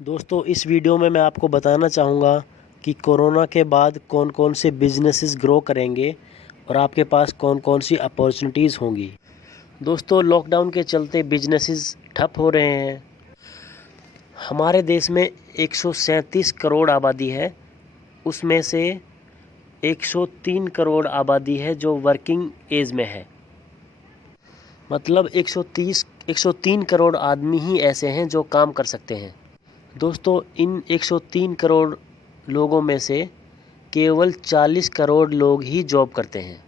दोस्तों, इस वीडियो में मैं आपको बताना चाहूँगा कि कोरोना के बाद कौन कौन से बिजनेसेस ग्रो करेंगे और आपके पास कौन कौन सी अपॉर्चुनिटीज़ होंगी। दोस्तों, लॉकडाउन के चलते बिजनेसेस ठप हो रहे हैं। हमारे देश में 137 करोड़ आबादी है, उसमें से 103 करोड़ आबादी है जो वर्किंग एज में है। मतलब 103 करोड़ आदमी ही ऐसे हैं जो काम कर सकते हैं। दोस्तों, इन 103 करोड़ लोगों में से केवल 40 करोड़ लोग ही जॉब करते हैं।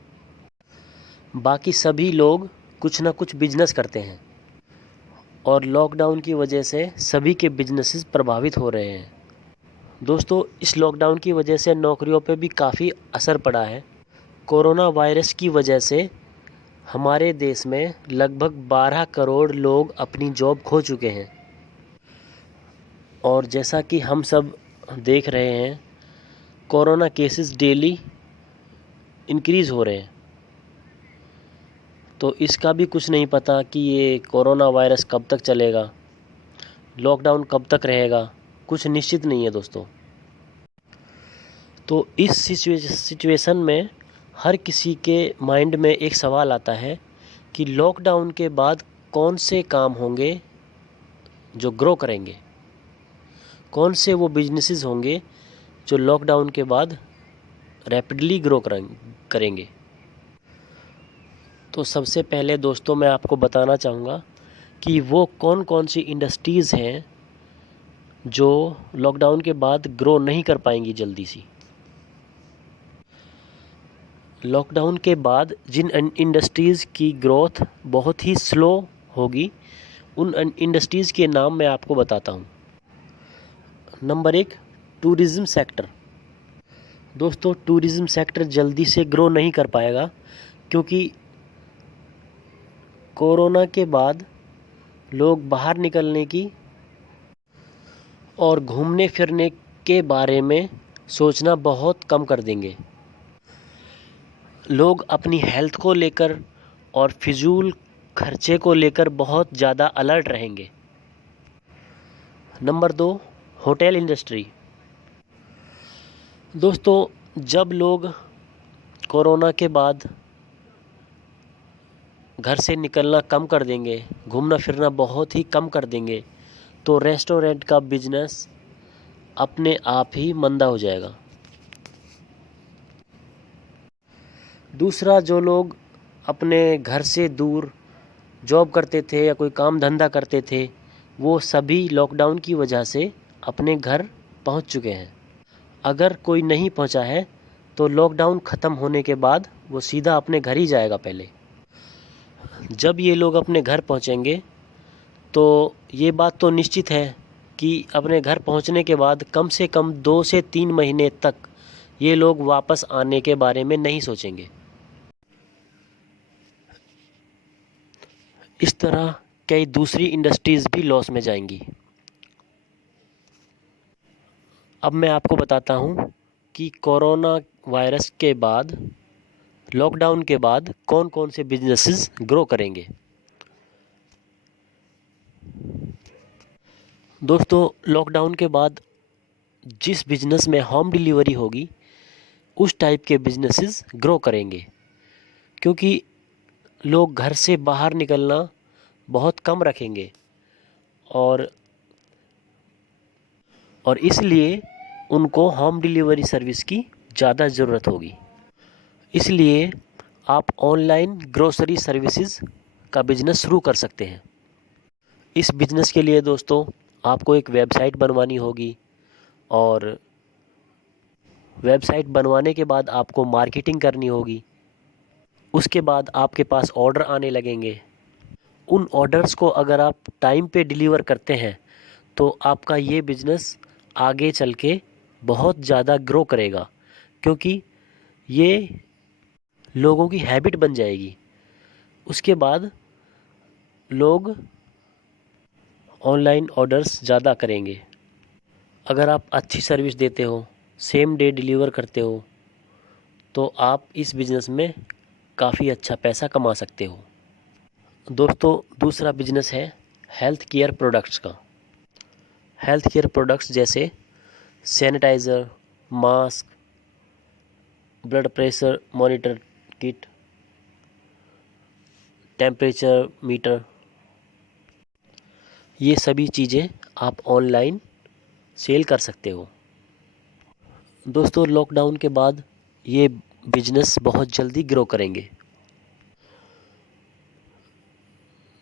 बाकी सभी लोग कुछ ना कुछ बिजनेस करते हैं और लॉकडाउन की वजह से सभी के बिजनेसेस प्रभावित हो रहे हैं। दोस्तों, इस लॉकडाउन की वजह से नौकरियों पे भी काफ़ी असर पड़ा है। कोरोना वायरस की वजह से हमारे देश में लगभग 12 करोड़ लोग अपनी जॉब खो चुके हैं और जैसा कि हम सब देख रहे हैं, कोरोना केसेस डेली इंक्रीज़ हो रहे हैं। तो इसका भी कुछ नहीं पता कि ये कोरोना वायरस कब तक चलेगा, लॉकडाउन कब तक रहेगा, कुछ निश्चित नहीं है दोस्तों। तो इस सिचुएशन में हर किसी के माइंड में एक सवाल आता है कि लॉकडाउन के बाद कौन से काम होंगे जो ग्रो करेंगे, कौन से वो बिजनेसेस होंगे जो लॉकडाउन के बाद रैपिडली ग्रो करेंगे। तो सबसे पहले दोस्तों, मैं आपको बताना चाहूँगा कि वो कौन कौन सी इंडस्ट्रीज़ हैं जो लॉकडाउन के बाद ग्रो नहीं कर पाएंगी जल्दी सी। लॉकडाउन के बाद जिन इंडस्ट्रीज़ की ग्रोथ बहुत ही स्लो होगी, उन इंडस्ट्रीज़ के नाम मैं आपको बताता हूँ। Number 1, tourism sector. दोस्तों, टूरिज़्म सेक्टर जल्दी से ग्रो नहीं कर पाएगा क्योंकि कोरोना के बाद लोग बाहर निकलने की और घूमने फिरने के बारे में सोचना बहुत कम कर देंगे। लोग अपनी हेल्थ को लेकर और फिजूल खर्चे को लेकर बहुत ज़्यादा अलर्ट रहेंगे। Number 2, hotel industry. दोस्तों, जब लोग कोरोना के बाद घर से निकलना कम कर देंगे, घूमना फिरना बहुत ही कम कर देंगे, तो रेस्टोरेंट का बिजनेस अपने आप ही मंदा हो जाएगा। दूसरा, जो लोग अपने घर से दूर जॉब करते थे या कोई काम धंधा करते थे, वो सभी लॉकडाउन की वजह से अपने घर पहुंच चुके हैं। अगर कोई नहीं पहुंचा है तो लॉकडाउन ख़त्म होने के बाद वो सीधा अपने घर ही जाएगा। पहले जब ये लोग अपने घर पहुंचेंगे तो ये बात तो निश्चित है कि अपने घर पहुंचने के बाद कम से कम 2 से 3 महीने तक ये लोग वापस आने के बारे में नहीं सोचेंगे। इस तरह कई दूसरी इंडस्ट्रीज़ भी लॉस में जाएंगी। अब मैं आपको बताता हूँ कि कोरोना वायरस के बाद, लॉकडाउन के बाद कौन कौन से बिजनेसेस ग्रो करेंगे। दोस्तों, लॉकडाउन के बाद जिस बिज़नेस में होम डिलीवरी होगी, उस टाइप के बिजनेसेस ग्रो करेंगे क्योंकि लोग घर से बाहर निकलना बहुत कम रखेंगे और इसलिए उनको होम डिलीवरी सर्विस की ज़्यादा ज़रूरत होगी। इसलिए आप ऑनलाइन ग्रोसरी सर्विसेज का बिज़नेस शुरू कर सकते हैं। इस बिज़नेस के लिए दोस्तों, आपको एक वेबसाइट बनवानी होगी और वेबसाइट बनवाने के बाद आपको मार्केटिंग करनी होगी। उसके बाद आपके पास ऑर्डर आने लगेंगे। उन ऑर्डर्स को अगर आप टाइम पे डिलीवर करते हैं तो आपका ये बिज़नेस आगे चल के बहुत ज़्यादा ग्रो करेगा क्योंकि ये लोगों की हैबिट बन जाएगी। उसके बाद लोग ऑनलाइन ऑर्डर्स ज़्यादा करेंगे। अगर आप अच्छी सर्विस देते हो, सेम डे डिलीवर करते हो, तो आप इस बिज़नेस में काफ़ी अच्छा पैसा कमा सकते हो। दोस्तों, दूसरा बिज़नेस है हेल्थ केयर प्रोडक्ट्स का। हेल्थ केयर प्रोडक्ट्स जैसे sanitiser, mask, blood pressure monitor kit, temperature meter, ये सभी चीज़ें आप ऑनलाइन सेल कर सकते हो। दोस्तों, लॉकडाउन के बाद ये बिजनेस बहुत जल्दी ग्रो करेंगे।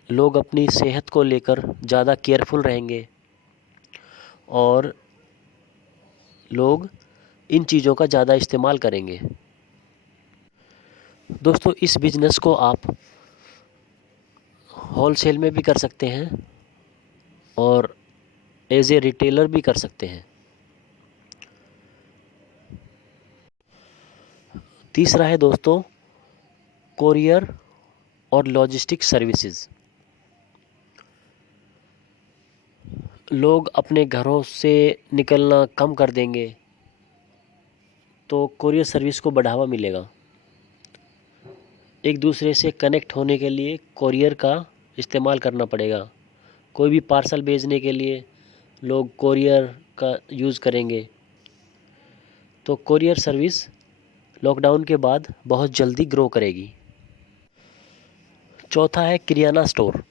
लोग अपनी सेहत को लेकर ज़्यादा केयरफुल रहेंगे और लोग इन चीज़ों का ज़्यादा इस्तेमाल करेंगे। दोस्तों, इस बिज़नेस को आप होलसेल में भी कर सकते हैं और एज ए रिटेलर भी कर सकते हैं। तीसरा है दोस्तों कोरियर और लॉजिस्टिक सर्विसेज। लोग अपने घरों से निकलना कम कर देंगे तो कोरियर सर्विस को बढ़ावा मिलेगा। एक दूसरे से कनेक्ट होने के लिए कोरियर का इस्तेमाल करना पड़ेगा। कोई भी पार्सल भेजने के लिए लोग कोरियर का यूज़ करेंगे। तो कोरियर सर्विस लॉकडाउन के बाद बहुत जल्दी ग्रो करेगी। चौथा है किराना स्टोर।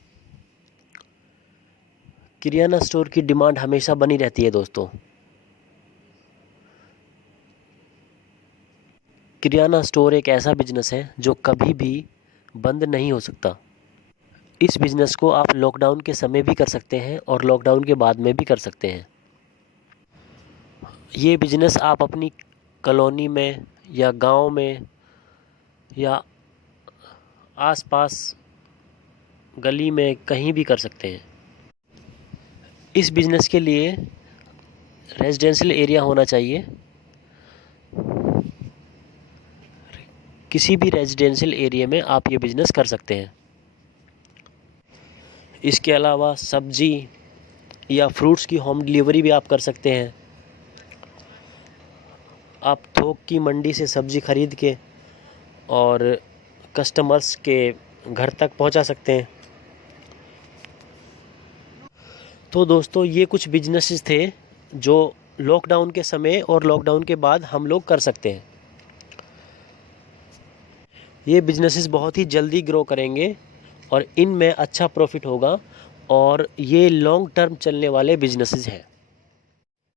किराना स्टोर की डिमांड हमेशा बनी रहती है दोस्तों। किराना स्टोर एक ऐसा बिजनेस है जो कभी भी बंद नहीं हो सकता। इस बिज़नेस को आप लॉकडाउन के समय भी कर सकते हैं और लॉकडाउन के बाद में भी कर सकते हैं। ये बिज़नेस आप अपनी कॉलोनी में या गांव में या आसपास गली में कहीं भी कर सकते हैं। इस बिज़नेस के लिए रेजिडेंशियल एरिया होना चाहिए। किसी भी रेजिडेंशियल एरिया में आप ये बिज़नेस कर सकते हैं। इसके अलावा सब्ज़ी या फ्रूट्स की होम डिलीवरी भी आप कर सकते हैं। आप थोक की मंडी से सब्ज़ी खरीद के और कस्टमर्स के घर तक पहुंचा सकते हैं। तो दोस्तों, ये कुछ बिजनेसेस थे जो लॉकडाउन के समय और लॉकडाउन के बाद हम लोग कर सकते हैं। ये बिजनेसेस बहुत ही जल्दी ग्रो करेंगे और इनमें अच्छा प्रॉफिट होगा और ये लॉन्ग टर्म चलने वाले बिजनेसेस हैं।